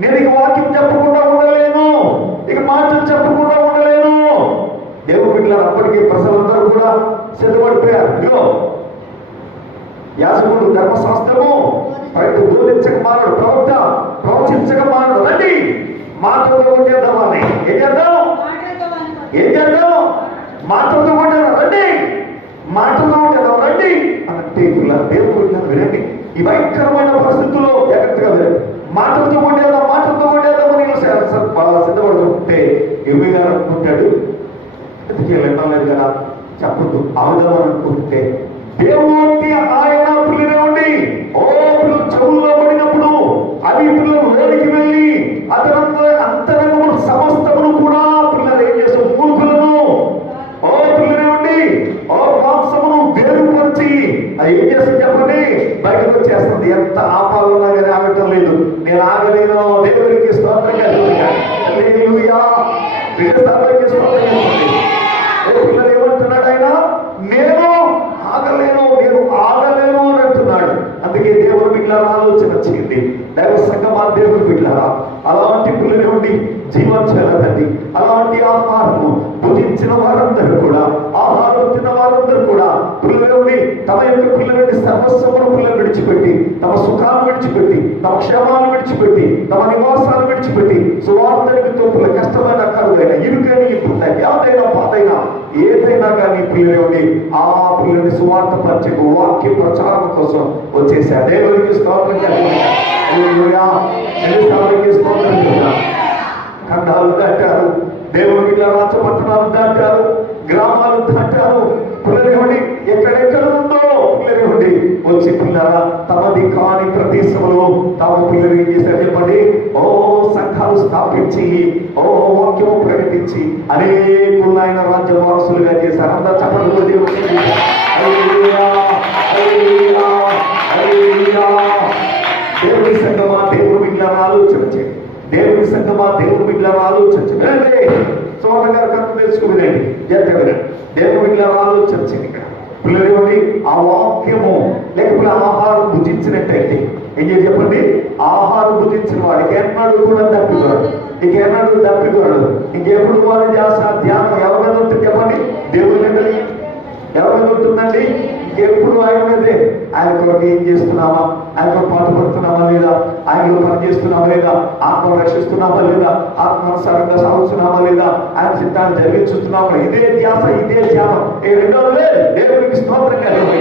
నేను ఇక వాక్యం చెప్పకుండా ఉండలేను, ఇక మాటలు చెప్పకుండా ఉండలేను. దేవుడు బిడ్డలు అప్పటికే ప్రజలందరూ కూడా సిద్ధపడిపోయారు. ఇదిగో యాజకుడు ధర్మశాస్త్రము బోధించక మానడు, ప్రవక్త ప్రవచించక మానడు. రండి మాటలతో కొట్టేద్దామని. ఏం చేద్దాం? మాటలతో కొట్టేద్దాం రండి, మాటలతో కొట్టేద్దాం రండి అంటే దేవుడు వినండి. ఈ భయంకరమైన పరిస్థితుల్లో జాగ్రత్తగా వినండి. మాటలతో కొట్టేద్దాం, మాటలతో కొట్టేద్దామని సిద్ధపడుతుంటే ఎవి గారు అనుకుంటాడు, ఎందుకు వెళ్ళలేదు కదా చెప్పద్దు ఆవుదాం అనుకుంటే దేవుడికి ఆయన పిల్లలు ఉండి పిల్లలు చెవుల్లో పడినప్పుడు అవి పిల్లలు లోనికి వెళ్ళి అంతరంగములు సమస్తమును కూడా పిల్లలు ఏం చేస్తారు? మూర్ఖులను పిల్లలు ఉండి మాంసమును వేరుపరిచి అది ఏం చేస్తుంది చెప్పండి? బయటకు వచ్చేస్తుంది. ఎంత ఆపాలన్నా కానీ ఆగటం లేదు. నేను ఆగలేను. దేవుడికి స్తోత్రంగా పిల్లలు ఏమంటున్నాడు ఆయన? నేను ఆగలేను అని అంటున్నాడు. అందుకే దేవుడు బిడ్డలారా ఆలోచన వచ్చింది. దైవ సంగమా దేవుడు బిడ్డలారా అలాంటి పిల్లలు ఉండి జీవించాలండి. అలాంటి ఆహారము భుజించిన వారందరూ కూడా, ఆహారం తిన్న వారందరూ కూడా పిల్లలు ఉండి తమ యొక్క పిల్లలని సర్వస్వమును పిల్లలు విడిచిపెట్టి, తమ సుఖాలను విడిచిపెట్టి, తమ క్షేమాలను విడిచిపెట్టి, తమ నివాసాలను విడిచిపెట్టి సువార్త నిమిత్తం కష్టమైన కరువైన ఇరుకైన ఇప్పుడు యాదైనా పాతైనా ఏదైనా కానీ పిల్లలు ఉండి ఆ పిల్లల్ని సువార్త పరిచయకు వాక్య ప్రచారం కోసం వచ్చేసారు. దేవుడికి స్తోత్రం ఖండాలు దాటారు, దేవుడి రాచపట్టణాలు దాటారు, గ్రామాలు దాటారు. పిల్లలు ఎక్కడెక్కడ ఉందో పిల్లలు వచ్చి పిల్లరా తమది కాని ప్రదేశంలో తమ పిల్లలు ఏం చేశారు చెప్పండి? సంఘాలు స్థాపించి వాక్యం ప్రకటించి అనేకులు ఆయన రాజ్య వారసులుగా చేశారు. అందరూ చెప్పండి దేవుడి సంగమా దేవుడు బిడ్డలను ఆలోచించండి. దేవుడి సంగమా దేవుడి బిడ్డలను ఆలోచించండి. సోదరు గారు కథ తెలుసుకునేది వినండి. దేవుడి బిడ్డలను ఆలోచించండి. ఇక్కడ పిల్లలు ఆ వాక్యము లేకపోతే ఆహారం భుజించినట్టయితే ఏం చేసి చెప్పండి? ఆహారం భుజించిన వాడికి ఎన్నాడు కూడా తప్పికోడు, ఇంకెన్నాడు తప్పికోడు. ఇంకెప్పుడు వాడు చేస్తారు ధ్యానం ఎవరి మీద ఉంటుంది చెప్పండి? దేవుడి మీద. ఎవరి మీద ఉంటుందండి? ఇంకెప్పుడు ఆయన మీదే. ఆయన కొరకు ఏం చేస్తున్నామా, ఆయన పాటు పడుతున్నామా లేదా, ఆయనలో పని చేస్తున్నామా లేదా, ఆత్మ రక్షిస్తున్నామా లేదా, ఆత్మానుసారంగా సాగుతున్నామా లేదా, ఆయన చిత్తాన్ని జరిగించుతున్నామా, ఇదే ధ్యాస, ఇదే ధ్యానం. రెండో దేవుడికి స్తోత్రం కలిగి